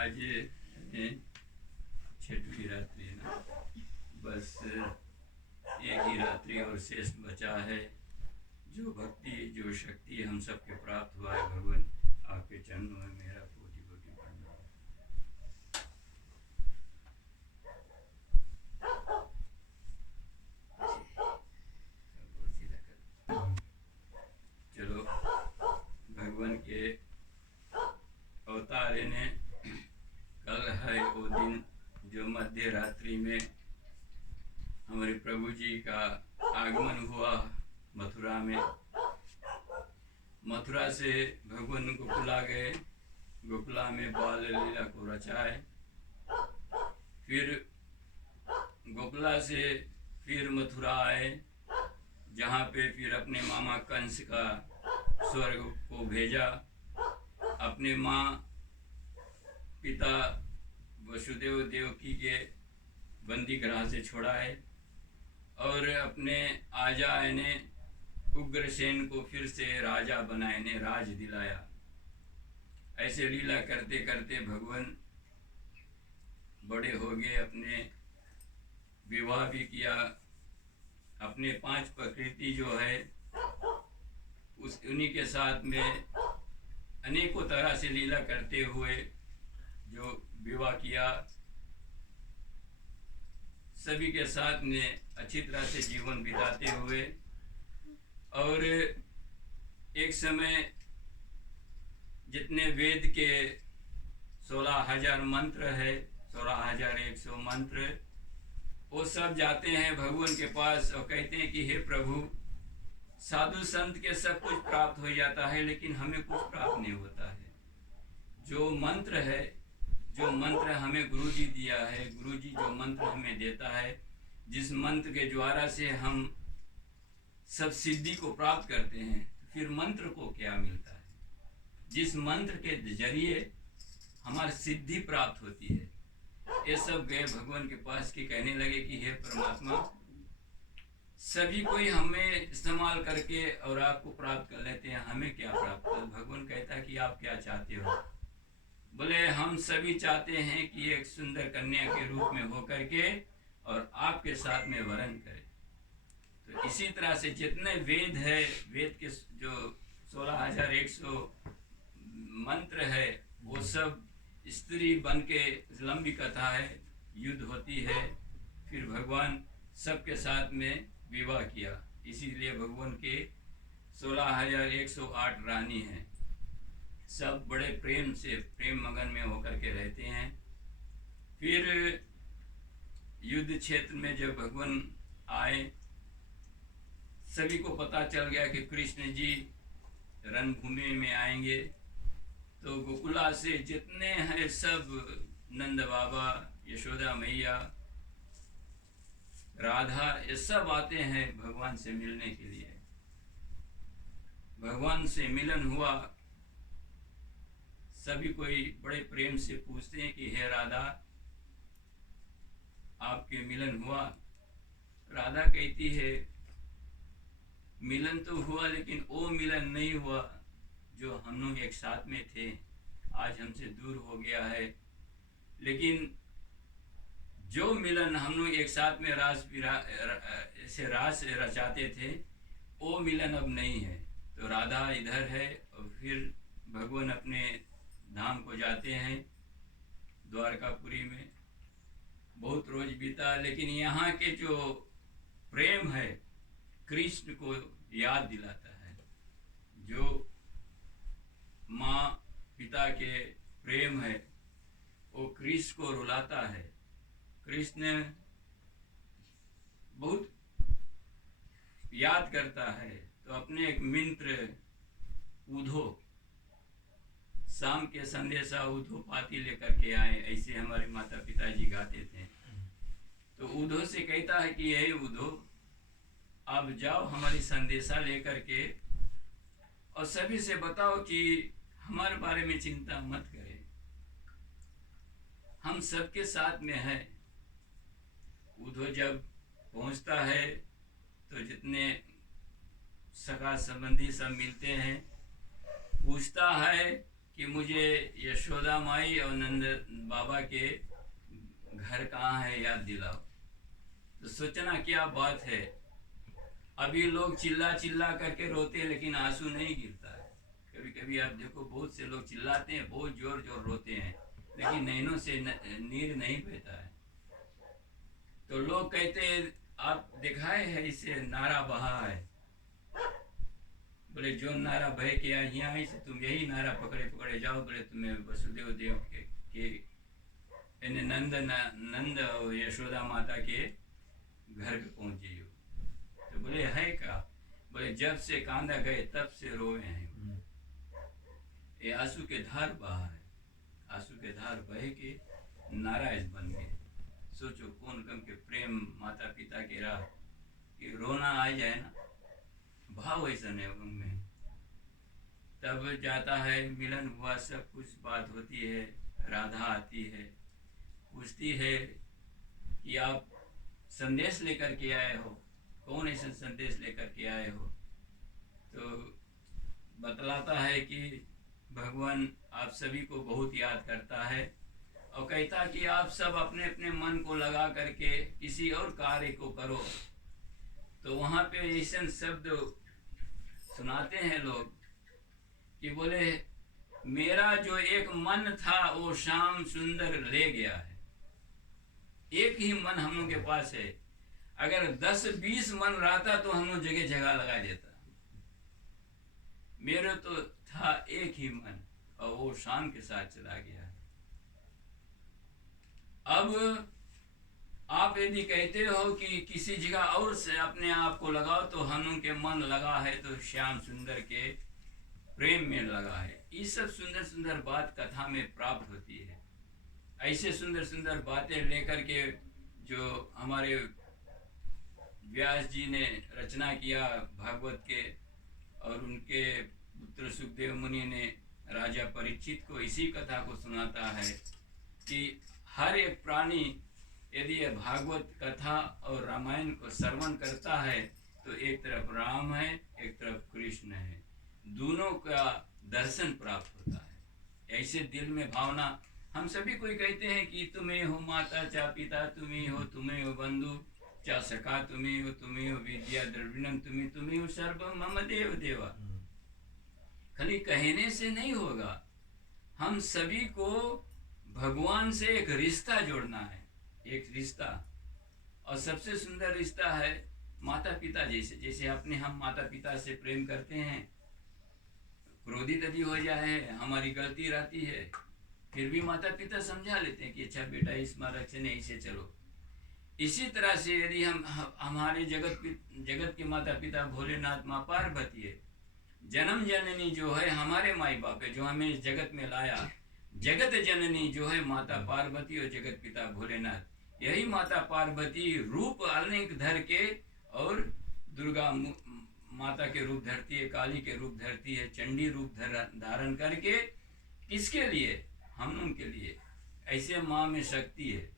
आज छठवीं रात्रि है ना, बस एक ही रात्रि और शेष बचा है। जो भक्ति जो शक्ति हम सबके प्राप्त हुआ है भगवान, आपके चरणों में मेरा कोटि कोटि प्रणाम। चलो, भगवान के अवतार ने कल है वो दिन जो मध्य रात्रि में हमारे प्रभु जी का आगमन हुआ मथुरा में। मथुरा से भगवान गोकुला गए, गोकुला में बाल लीला को रचाए, फिर गोकुला से फिर मथुरा आए, जहाँ पे फिर अपने मामा कंस का स्वर्ग को भेजा, अपने माँ पिता वसुदेव देवकी के बंदी गृह से छुड़ाए और अपने आजा ने उग्रसेन को फिर से राजा बनाए ने राज दिलाया। ऐसे लीला करते करते भगवान बड़े हो गए, अपने विवाह भी किया, अपने 5 प्रकृति जो है उस उन्हीं के साथ में अनेकों तरह से लीला करते हुए जो विवाह किया, सभी के साथ में अच्छी तरह से जीवन बिताते हुए। और एक समय जितने वेद के 16,000 मंत्र है, 16,100 मंत्र, वो सब जाते हैं भगवान के पास और कहते हैं कि हे प्रभु, साधु संत के सब कुछ प्राप्त हो जाता है लेकिन हमें कुछ प्राप्त नहीं होता है। जो मंत्र है, जो मंत्र हमें गुरु जी दिया है, गुरु जी जो मंत्र हमें देता है, जिस मंत्र के द्वारा से हम सब सिद्धि को प्राप्त करते हैं, फिर मंत्र को क्या मिलता है? जिस मंत्र के जरिए हमारी सिद्धि प्राप्त होती है। ये सब गए भगवान के पास की कहने लगे कि हे परमात्मा, सभी कोई हमें इस्तेमाल करके और आपको प्राप्त कर लेते हैं, हमें क्या प्राप्त? भगवान कहता है कि आप क्या चाहते हो? बोले हम सभी चाहते हैं कि एक सुंदर कन्या के रूप में होकर के और आपके साथ में वरण करें। तो इसी तरह से जितने वेद है, वेद के जो 16,100 मंत्र है, वो सब स्त्री बन के लंबी कथा है, युद्ध होती है, फिर भगवान सबके साथ में विवाह किया। इसीलिए भगवान के 16,108 रानी हैं, सब बड़े प्रेम से प्रेम मगन में होकर के रहते हैं। फिर युद्ध क्षेत्र में जब भगवान आए, सभी को पता चल गया कि कृष्ण जी रणभूमि में आएंगे, तो गोकुला से जितने हैं सब, नंद बाबा, यशोदा मैया, राधा, ये सब आते हैं भगवान से मिलने के लिए। भगवान से मिलन हुआ, सभी कोई बड़े प्रेम से पूछते हैं कि हे राधा, आपके मिलन हुआ? राधा कहती है मिलन तो हुआ लेकिन वो मिलन नहीं हुआ जो हम लोग एक साथ में थे, आज हमसे दूर हो गया है। लेकिन जो मिलन हम लोग एक साथ में रास रचाते थे, वो मिलन अब नहीं है। तो राधा इधर है और फिर भगवान अपने धाम को जाते हैं द्वारकापुरी में। बहुत रोज बीता, लेकिन यहाँ के जो प्रेम है कृष्ण को याद दिलाता है। जो माँ पिता के प्रेम है वो कृष्ण को रुलाता है। कृष्ण बहुत याद करता है, तो अपने एक मित्र उधो, शाम के संदेशा उधो पाती लेकर के आए, ऐसे हमारे माता पिताजी गाते थे। तो उधो से कहता है कि यही उधो, अब जाओ हमारी संदेशा लेकर के और सभी से बताओ कि हमारे बारे में चिंता मत करें, हम सबके साथ में हैं। उधो जब पहुंचता है तो जितने सगा संबंधी सब मिलते हैं, पूछता है कि मुझे यशोदा माई और नंद बाबा के घर कहाँ है याद दिलाओ। तो सोचना क्या बात है, अभी लोग चिल्ला चिल्ला करके रोते हैं लेकिन आंसू नहीं गिरता है। कभी कभी आप देखो बहुत से लोग चिल्लाते हैं, बहुत जोर जोर रोते हैं, लेकिन नैनों से नीर नहीं बहता है। तो लोग कहते हैं आप दिखाए है इसे नारा बहा है, बोले जो नारा बह के यहाँ आई से तुम यही नारा पकड़े पकड़े जाओ, बोले तुम्हें वसुदेव देव के नंद और यशोदा माता के घर पे पहुंचे हो। तो बोले है क्या, बोले जब से कांदा गए तब से रोए हैं। ये आंसू के धार बहा है, आंसू के धार बह के नाराज बन गए। सोचो कौन कम के प्रेम माता पिता के राह कि रोना आ जाए ना, भाव ऐसा नहीं उनमें। तब जाता है, मिलन हुआ, सब कुछ बात होती है, राधा आती है, पूछती है कि आप संदेश लेकर के आए हो, कौन ऐसा संदेश लेकर के आए हो। तो बतलाता है कि भगवान आप सभी को बहुत याद करता है और कहता कि आप सब अपने अपने मन को लगा करके किसी और कार्य को करो। तो वहाँ पे ऐसे शब्द सुनाते हैं लोग कि बोले मेरा जो एक मन था वो श्याम सुंदर ले गया है। एक ही मन हम लोग के पास है, अगर 10-20 मन रहता तो हम लोग जगह जगह लगा देता। मेरे तो था एक ही मन और वो शाम के साथ चला गया। अब आप यदि कहते हो कि किसी जगह और से अपने आप को लगाओ, तो हम लोग के मन लगा है तो श्याम सुंदर के प्रेम में लगा है। ये सब सुंदर सुंदर बात कथा में प्राप्त होती है। ऐसे सुंदर सुंदर बातें लेकर के जो हमारे व्यास जी ने रचना किया भागवत के, और उनके पुत्र सुखदेव मुनि ने राजा परीक्षित को इसी कथा को सुनाता है कि हर एक प्राणी यदि भागवत कथा और रामायण को श्रवण करता है तो एक तरफ राम है, एक तरफ कृष्ण है, दोनों का दर्शन प्राप्त होता है। ऐसे दिल में भावना हम सभी कोई कहते हैं कि तुम्हें हो माता चा पिता, तुम्हें हो बंधु चा सखा, तुम्हें हो विद्या द्रविणम, तुम्हें हो सर्व मम देव देवा। खाली कहने से नहीं होगा, हम सभी को भगवान से एक रिश्ता जोड़ना है, एक रिश्ता। और सबसे सुंदर रिश्ता है माता पिता जैसे। जैसे अपने हम माता पिता से प्रेम करते हैं, क्रोधित यदि हो जाए, हमारी गलती रहती है, फिर भी माता पिता समझा लेते हैं कि अच्छा बेटा इस मार्ग से नहीं से चलो। इसी तरह से यदि हम हमारे जगत के माता पिता भोलेनाथ माँ पार्वती है, जन्म जननी जो है हमारे माई बाप है जो हमें इस जगत में लाया, जगत जननी जो है माता पार्वती और जगत पिता भोलेनाथ। यही माता पार्वती रूप अनेक धर के और दुर्गा माता के रूप धरती है, काली के रूप धरती है, चंडी रूप धारण करके किसके लिए, हम लोगों के लिए। ऐसे माँ में शक्ति है।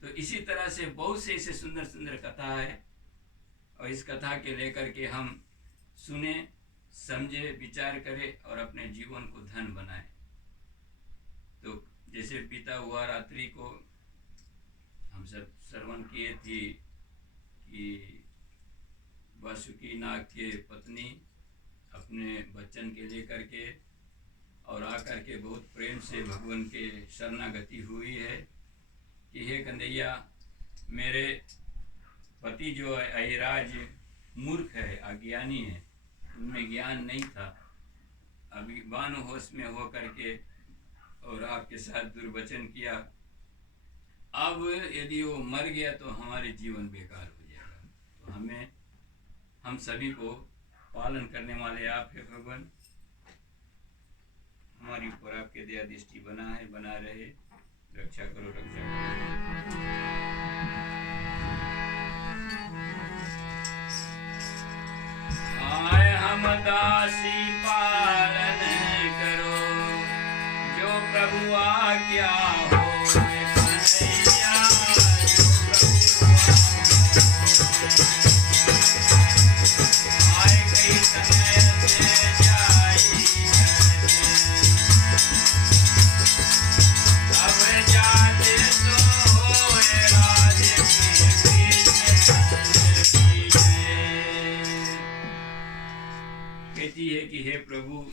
तो इसी तरह से बहुत से ऐसे सुंदर सुंदर कथा है, और इस कथा के लेकर के हम सुने, समझे, विचार करें और अपने जीवन को धन बनाएं। तो जैसे बीता हुआ रात्रि को हम सब श्रवण किए थी कि वासुकी नाग के पत्नी अपने बच्चन के लेकर के और आकर के बहुत प्रेम से भगवान के शरणागति हुई है कि हे कन्हैया, मेरे पति जो है अहिराज मूर्ख है, अज्ञानी है, उनमें ज्ञान नहीं था, अभी बान होश में हो करके और आपके साथ दुर्वचन किया। अब यदि वो मर गया तो हमारे जीवन बेकार हो जाएगा। तो हम सभी को पालन करने वाले आप है भगवान, हमारी ऊपर आपके दया दृष्टि बना रहे, रक्षा करो, रक्षा करो। आए हम दासी पालन करो, जो प्रभु आज्ञा हो कन्हैया, आए कई समय से जाई प्रभु,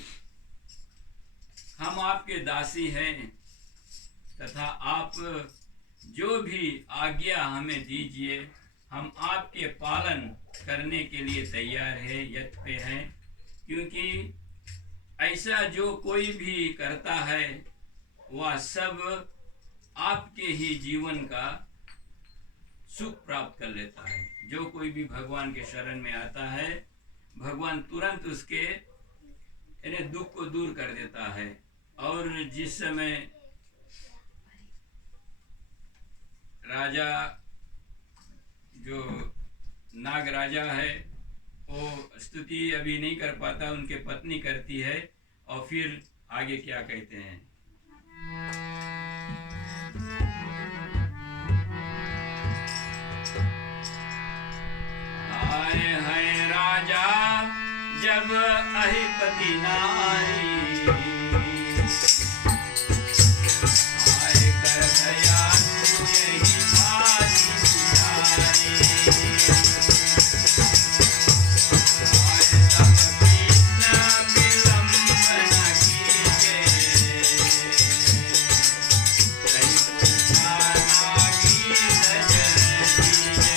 हम आपके दासी हैं तथा आप जो भी आज्ञा हमें दीजिए, हम आपके पालन करने के लिए तैयार है, यत्न पे हैं। क्योंकि ऐसा जो कोई भी करता है वह सब आपके ही जीवन का सुख प्राप्त कर लेता है। जो कोई भी भगवान के शरण में आता है, भगवान तुरंत उसके दुख को दूर कर देता है। और जिस समय राजा जो नाग राजा है वो स्तुति अभी नहीं कर पाता, उनके पत्नी करती है। और फिर आगे क्या कहते हैं, हाय हाय राजा जब अहिपति नारी, हाय कर दया तू यही भारी पुजारी, हाय तब कृष्ण विलंब न कीजे, सही पुरुषा नागी सजन दीजे।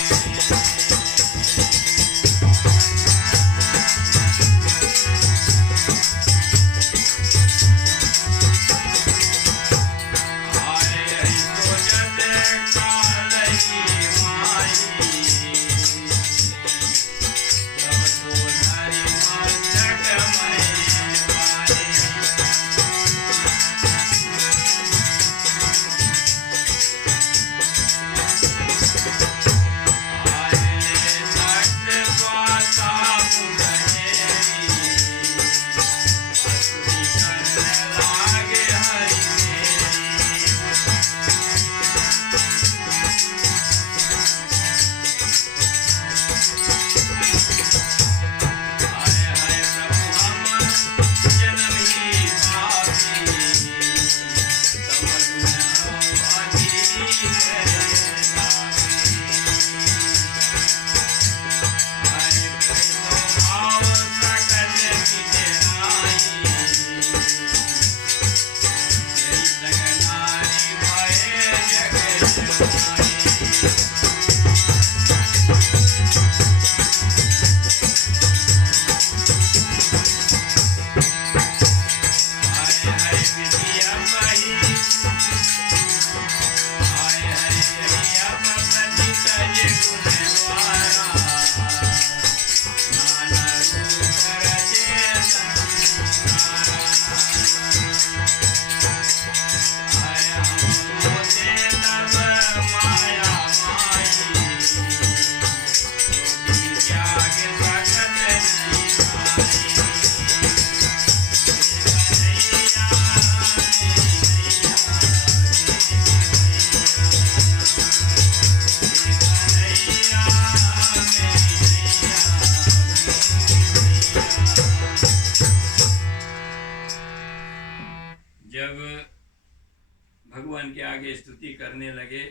भगवान के आगे स्तुति करने लगे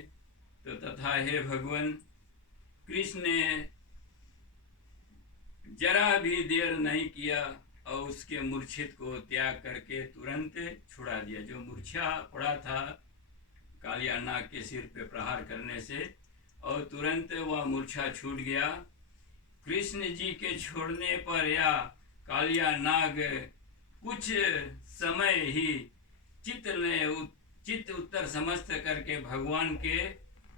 तो तथा हे भगवान, कृष्ण ने जरा भी देर नहीं किया और उसके मूर्छित को त्याग करके तुरंत छुड़ा दिया। जो मूर्छा पड़ा था कालिया नाग के सिर पे प्रहार करने से, और तुरंत वह मूर्छा छूट गया। कृष्ण जी के छोड़ने पर या कालिया नाग कुछ समय ही चित्त उत्तर समस्त करके भगवान के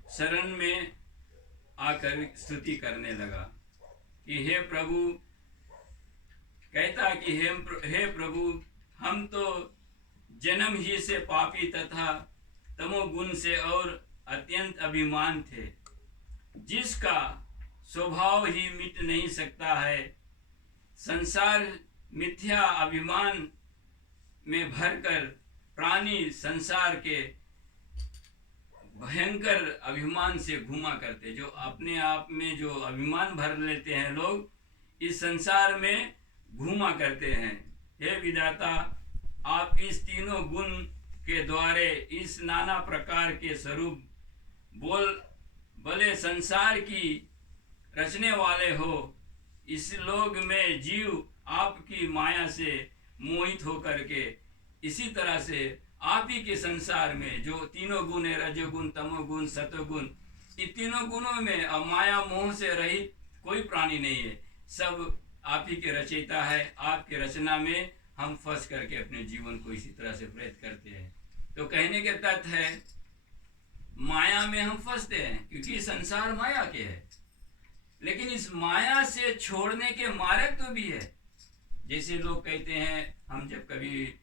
शरण में आकर स्तुति करने लगा कि हे प्रभु, कहता कि हे प्रभु, हम तो जन्म ही से पापी तथा तमोगुण से और अत्यंत अभिमान थे, जिसका स्वभाव ही मिट नहीं सकता है। संसार मिथ्या अभिमान में भरकर प्राणी संसार के भयंकर अभिमान से घूमा करते। जो अपने आप में जो अभिमान भर लेते हैं लोग, इस संसार में घूमा करते हैं। हे विधाता, आप इस तीनों गुण के द्वारे इस नाना प्रकार के स्वरूप भले संसार की रचने वाले हो। इस लोक में जीव आपकी माया से मोहित होकर के इसी तरह से आप ही के संसार में जो तीनों गुण है, रजोगुण, तमोगुण, सतोगुण, इन तीनों गुणों में अब माया मोह से रहित कोई प्राणी नहीं है। सब आप ही के रचयिता है। आपके रचना में हम फंस करके अपने जीवन को इसी तरह से व्यतीत करते हैं। तो कहने के तथ्य है माया में हम फंसते हैं क्योंकि संसार माया के है, लेकिन इस माया से छोड़ने के मार्ग तो भी है। जैसे लोग कहते हैं, हम जब कभी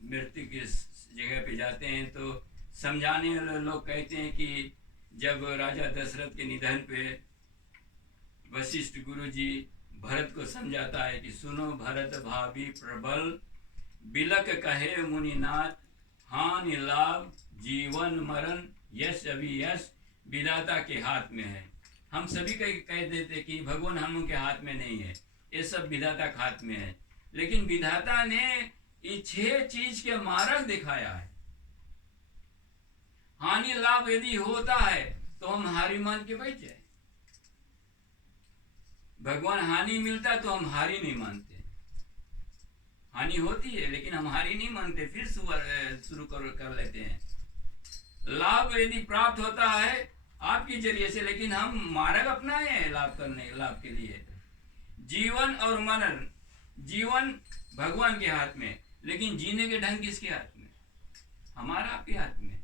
मृत्यु की जगह पे जाते हैं तो समझाने वाले लोग कहते हैं कि जब राजा दशरथ के निधन पे वशिष्ठ गुरु जी भरत को समझाता है कि सुनो भरत भाभी प्रबल, बिलक कहे मुनिनाथ, हानि लाभ जीवन मरण, यश अभियश विधाता के हाथ में है। हम सभी कह देते कि भगवान हम उनके हाथ में नहीं है, ये सब विधाता के हाथ में है। लेकिन विधाता ने ये 6 चीज के मार्ग दिखाया है। हानि लाभ यदि होता है तो हम हारी मान के बैठ जाए। भगवान हानि मिलता है तो हम हारी नहीं मानते। हानि होती है लेकिन हम हारी नहीं मानते, फिर शुरू कर लेते हैं। लाभ यदि प्राप्त होता है आपके जरिए से, लेकिन हम मार्ग अपनाए हैं लाभ के लिए। जीवन और मरण, जीवन भगवान के हाथ में, लेकिन जीने के ढंग किसके हाथ में? हमारा आपके हाथ में।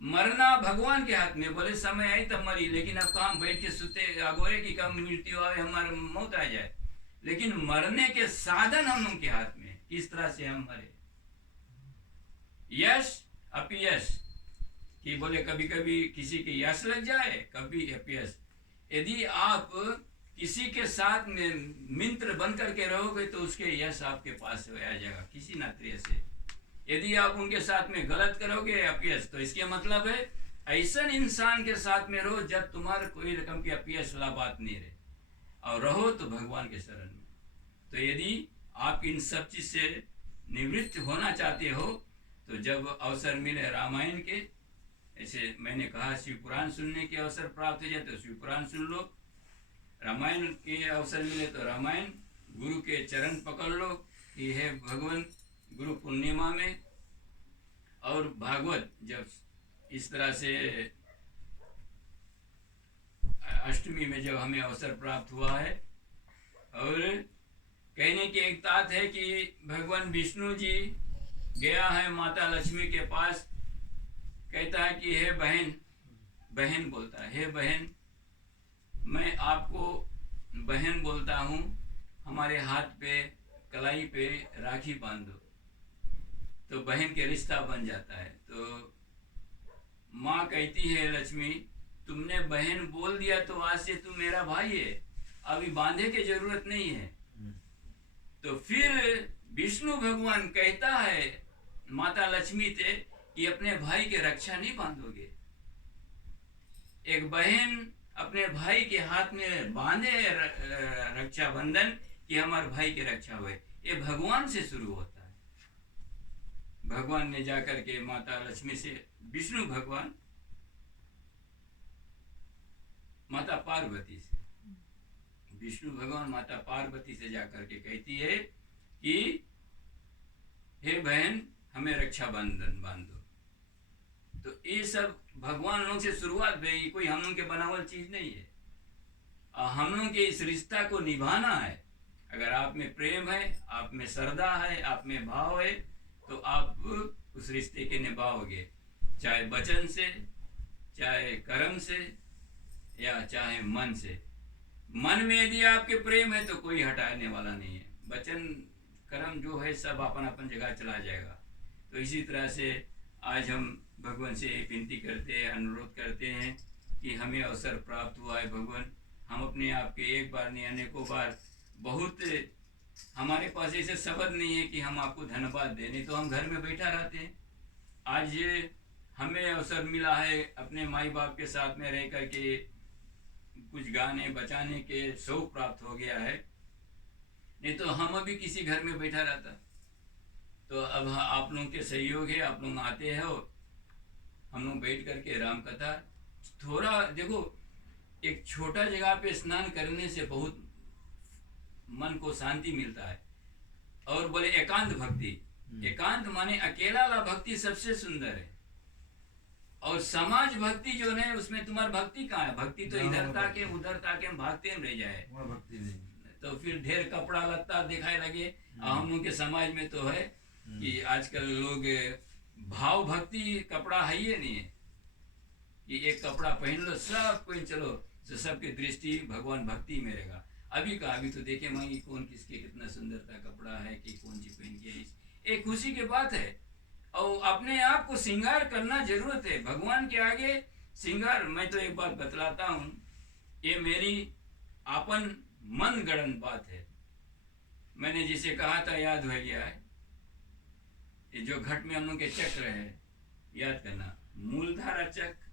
मरना भगवान के हाथ में। बोले समय आई तब मरी, लेकिन अब कहाँ बैठ के सुते अगोरे की कम मृत्यु आए, हमारा मौत आ जाए। लेकिन मरने के साधन हम उनके हाथ में, किस तरह से हम मरे। यश अपयश, कि बोले कभी कभी किसी के यश लग जाए, कभी अपयश। यदि आप किसी के साथ में मित्र बन करके रहोगे तो उसके यश आपके पास आ जाएगा किसी ना तरह से। यदि आप उनके साथ में गलत करोगे अपयश, तो इसके मतलब है ऐसा इंसान के साथ में रहो जब तुम्हारे कोई रकम की अपयश वाला बात नहीं रहे, और रहो तो भगवान के शरण में। तो यदि आप इन सब चीज से निवृत्त होना चाहते हो तो जब अवसर मिले रामायण के, ऐसे मैंने कहा शिव पुराण सुनने के अवसर प्राप्त हो जाए तो शिव पुराण सुन लो, रामायण के अवसर मिले तो रामायण, गुरु के चरण पकड़ लो कि हे भगवान गुरु पूर्णिमा में, और भागवत जब इस तरह से अष्टमी में जब हमें अवसर प्राप्त हुआ है। और कहने की एक बात है कि भगवान विष्णु जी गया है माता लक्ष्मी के पास, कहता है कि हे बहन, बहन बोलता है, हे बहन मैं आपको बहन बोलता हूँ, हमारे हाथ पे कलाई पे राखी बांध दो। तो बहन के रिश्ता बन जाता है। तो माँ कहती है लक्ष्मी, तुमने बहन बोल दिया तो आज से तू मेरा भाई है, अभी बांधे की जरूरत नहीं है। तो फिर विष्णु भगवान कहता है माता लक्ष्मी से कि अपने भाई के रक्षा नहीं बांधोगे। एक बहन अपने भाई के हाथ में बांधे रक्षा बंधन कि हमारे भाई की रक्षा हुए, ये भगवान से शुरू होता है। भगवान ने जाकर के माता लक्ष्मी से, विष्णु भगवान माता पार्वती से, विष्णु भगवान माता पार्वती से जाकर के कहती है कि हे बहन हमें रक्षा बंधन बांधो। तो ये सब भगवान लोग से शुरुआत भाई, कोई हम लोग के बनावल चीज नहीं है। हम लोग के इस रिश्ता को निभाना है। अगर आप में प्रेम है, आप में श्रद्धा है, आप में भाव है, तो आप उस रिश्ते के निभाओगे, चाहे वचन से, चाहे कर्म से, या चाहे मन से। मन में यदि आपके प्रेम है तो कोई हटाने वाला नहीं है। वचन कर्म जो है सब अपन अपन जगह चला जाएगा। तो इसी तरह से आज हम भगवान से विनती करते हैं, अनुरोध करते हैं कि हमें अवसर प्राप्त हुआ है भगवान, हम अपने आप के एक बार नहीं अनेकों बार, बहुत हमारे पास ऐसे शब्द नहीं है कि हम आपको धन्यवाद दें, नहीं तो हम घर में बैठा रहते हैं। आज हमें अवसर मिला है अपने माई बाप के साथ में रह करके कुछ गाने बजाने के शौक प्राप्त हो गया है, नहीं तो हम अभी किसी घर में बैठा रहता। तो अब आप लोगों के सहयोग है, आप लोग आते हो, हम लोग बैठ करके राम कथा थोड़ा देखो, एक छोटा जगह पे स्नान करने से बहुत मन को शांति मिलता है। और बोले एकांत भक्ति, एकांत माने अकेला वाला भक्ति सबसे सुंदर है। और समाज भक्ति जो है उसमें तुम्हारी भक्ति कहाँ है? भक्ति तो इधर ताके उधर ताके हम भागते में रह जाए, भक्ति नहीं। तो फिर ढेर कपड़ा लत्ता दिखाए लगे। हम लोग के समाज में तो है कि आजकल लोग भाव भक्ति कपड़ा है ही नहीं है कि एक कपड़ा पहन लो सब कोई चलो, तो सबकी दृष्टि भगवान भक्ति में रहेगा। अभी का अभी तो देखे मैं कौन किसके कितना सुंदरता कपड़ा है कि कौन सी पहन के, एक खुशी की बात है। और अपने आप को श्रृंगार करना जरूरत है भगवान के आगे श्रृंगार। मैं तो एक बात बतलाता हूँ, ये मेरी आपन मन गढ़न बात है। मैंने जिसे कहा था याद हो गया है, ये जो घट में हम लोग के चक्र है याद करना, मूलधारा चक्र,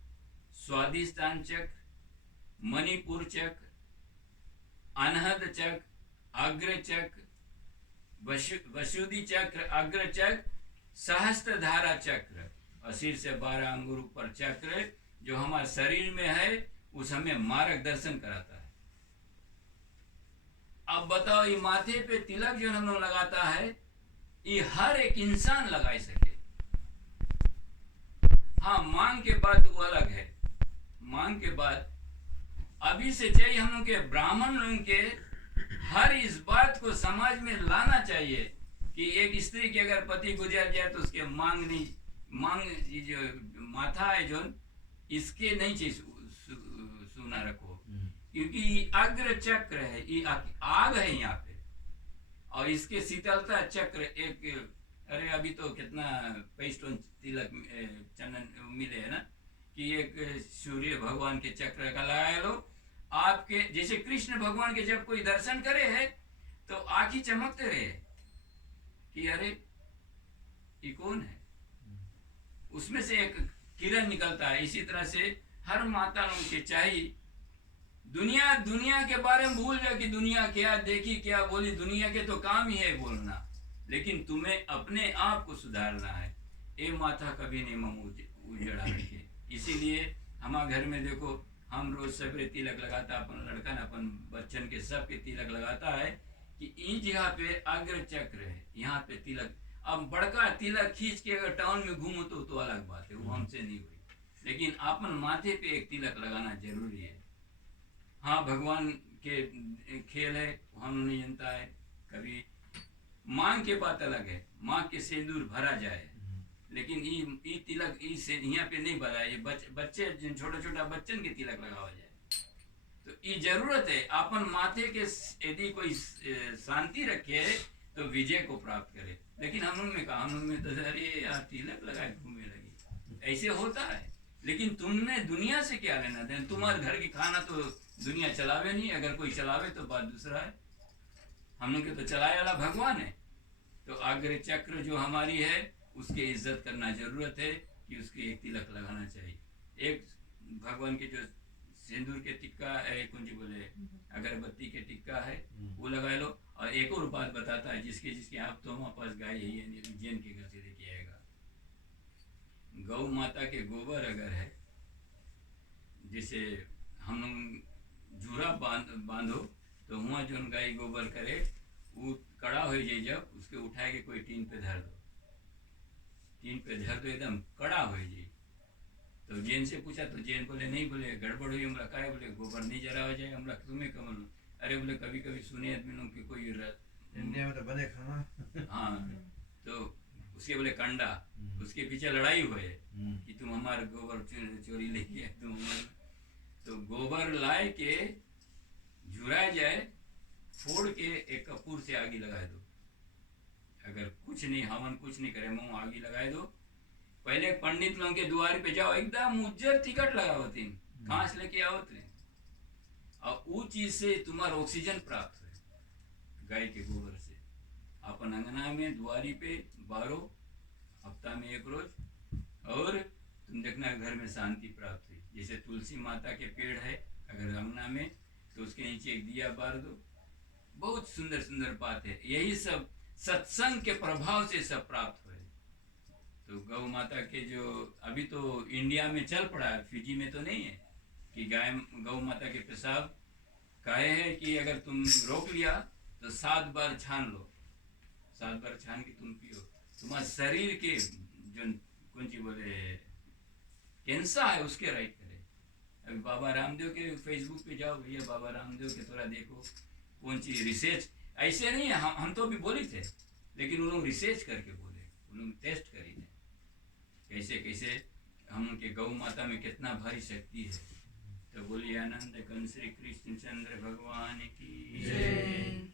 स्वादिष्टान चक्र, मणिपुर चक्र, अनहद चक्र, अग्र चक्र, वसुधि चक्र, अग्र चक्र, सहस्त्रधारा चक्र और सिर से 12 अंगुर ऊपर चक्र जो हमारे शरीर में है उस हमें मार्गदर्शन कराता है। अब बताओ ये माथे पे तिलक जो हम लोग लगाता है ये हर एक इंसान लगा सके। हाँ मांग के बाद वो अलग है, मांग के बाद अभी से चाहिए हम लोग के ब्राह्मण लोग के हर इस बात को समाज में लाना चाहिए कि एक स्त्री के अगर पति गुजर जाए तो उसके मांग नहीं, मांग जो माथा है जो इसके नहीं चाहिए सुना रखो, क्योंकि अग्र चक्र है, ये आग है यहाँ पे। और इसके शीतलता चक्र एक, अरे अभी तो कितना पैस्टोन तिलक चंदन मिले है ना कि एक सूर्य भगवान के चक्र का लगाया लो आपके। जैसे कृष्ण भगवान के जब कोई दर्शन करे है तो आंखें चमकते रहे कि अरे ये कौन है, उसमें से एक किरण निकलता है। इसी तरह से हर माता लोग के चाहिए दुनिया के बारे में भूल जाए कि दुनिया क्या देखी क्या बोली, दुनिया के तो काम ही है बोलना, लेकिन तुम्हें अपने आप को सुधारना है। ये माथा कभी नहीं उजड़ा रखे। इसीलिए हमारे घर में देखो हम रोज सवेरे तिलक लगाता, अपन लड़का न अपन बच्चन के सब के तिलक लगाता है कि इस जगह पे अग्र चक्र है, यहाँ पे तिलक। अब बड़का तिलक खींच के अगर टाउन में घूमो तो अलग बात है, वो हमसे नहीं हुई, लेकिन अपन माथे पे एक तिलक लगाना जरूरी है। हाँ भगवान के खेल है, हम नहीं जानता है। कभी मांग के बात अलग है, मांग के सिंदूर भरा जाए, लेकिन ये तिलक यहाँ पे नहीं भरा, ये बच्चे छोटा छोटा बच्चन के तिलक लगावा जाए। तो ये जरूरत है अपन माथे के यदि कोई शांति रखे तो विजय को प्राप्त करे। लेकिन हम लोग ने कहा, हम लोग में तो अरे यार तिलक लगाए घूमने लगी, ऐसे होता है। लेकिन तुमने दुनिया से क्या लेना देना? तुम्हारे घर की खाना तो दुनिया चलावे नहीं, अगर कोई चलावे तो बात दूसरा है। हम लोग के तो चलाए वाला भगवान है। तो अग्र चक्र जो हमारी है उसकी इज्जत करना जरूरत है कि उसके एक तिलक लगाना चाहिए। एक भगवान के जो सिंदूर के टिक्का है, कौन जी बोले अगरबत्ती के टिक्का है वो लगा लो। और एक और बात बताता है, जिसके आप तो हमारे पास गाय है, जैन के घर से लेके आएगा, गौ माता के गोबर अगर है, जैसे हम लोग जूरा बांधो तो हुआ जो गाय गोबर करे वो कड़ा हो जाए, जब उसके उठा के कोई टीन पे धर दो, टीन पे धर दो एकदम कड़ा हो जाए। तो जैन से पूछा तो जैन बोले नहीं, बोले गड़बड़ हुई। हमरा का बोले गोबर नहीं जरा हो जाए, हमरा तुम्हें कमल। अरे बोले कभी कभी सुने आदमी लोग की कोई इंडिया में तो बने खाना हाँ, तो उसके बोले कंडा, उसके पीछे लड़ाई हुए कि तुम हमारे गोबर चोरी लेके आए, तुम हमारे। तो गोबर लाए के झुरा जाए, फोड़ के एक कपूर से आगे लगा दो। अगर कुछ नहीं हवन कुछ नहीं करे, मुँह आगे लगाए दो। पहले पंडित लोगों के द्वार पे जाओ, एकदम उज्जर टिकट लगाओ, तीन कांच लेके आओ थे, और वो चीज से तुम्हारा ऑक्सीजन प्राप्त है गाय के गोबर से। अपन अंगना में द्वारी पे बारो, हफ्ता में एक रोज, और तुम देखना घर में शांति प्राप्त हुई। जैसे तुलसी माता के पेड़ है अगर अंगना में तो उसके नीचे एक दिया बार दो, बहुत सुंदर सुंदर बात है। यही सब सत्संग के प्रभाव से सब प्राप्त हुए। तो गौ माता के जो अभी तो इंडिया में चल पड़ा है, फिजी में तो नहीं है कि गौ माता के पेशाब काहे है कि अगर तुम रोक लिया तो 7 बार छान लो, 7 बार छान के तुम पियो, तुम्हारे शरीर के जो कौन सी बोले कैंसर है उसके राइट करे। अभी बाबा रामदेव के फेसबुक पे जाओ भैया, बाबा रामदेव के थोड़ा देखो कौन सी रिसर्च, ऐसे नहीं है हम तो अभी बोले थे, लेकिन उन्होंने रिसर्च करके बोले, उन्होंने टेस्ट करी थे कैसे कैसे हम उनके गौ माता में कितना भारी शक्ति है। तो बोलिए आनंद कन श्री कृष्ण चंद्र भगवान की जय।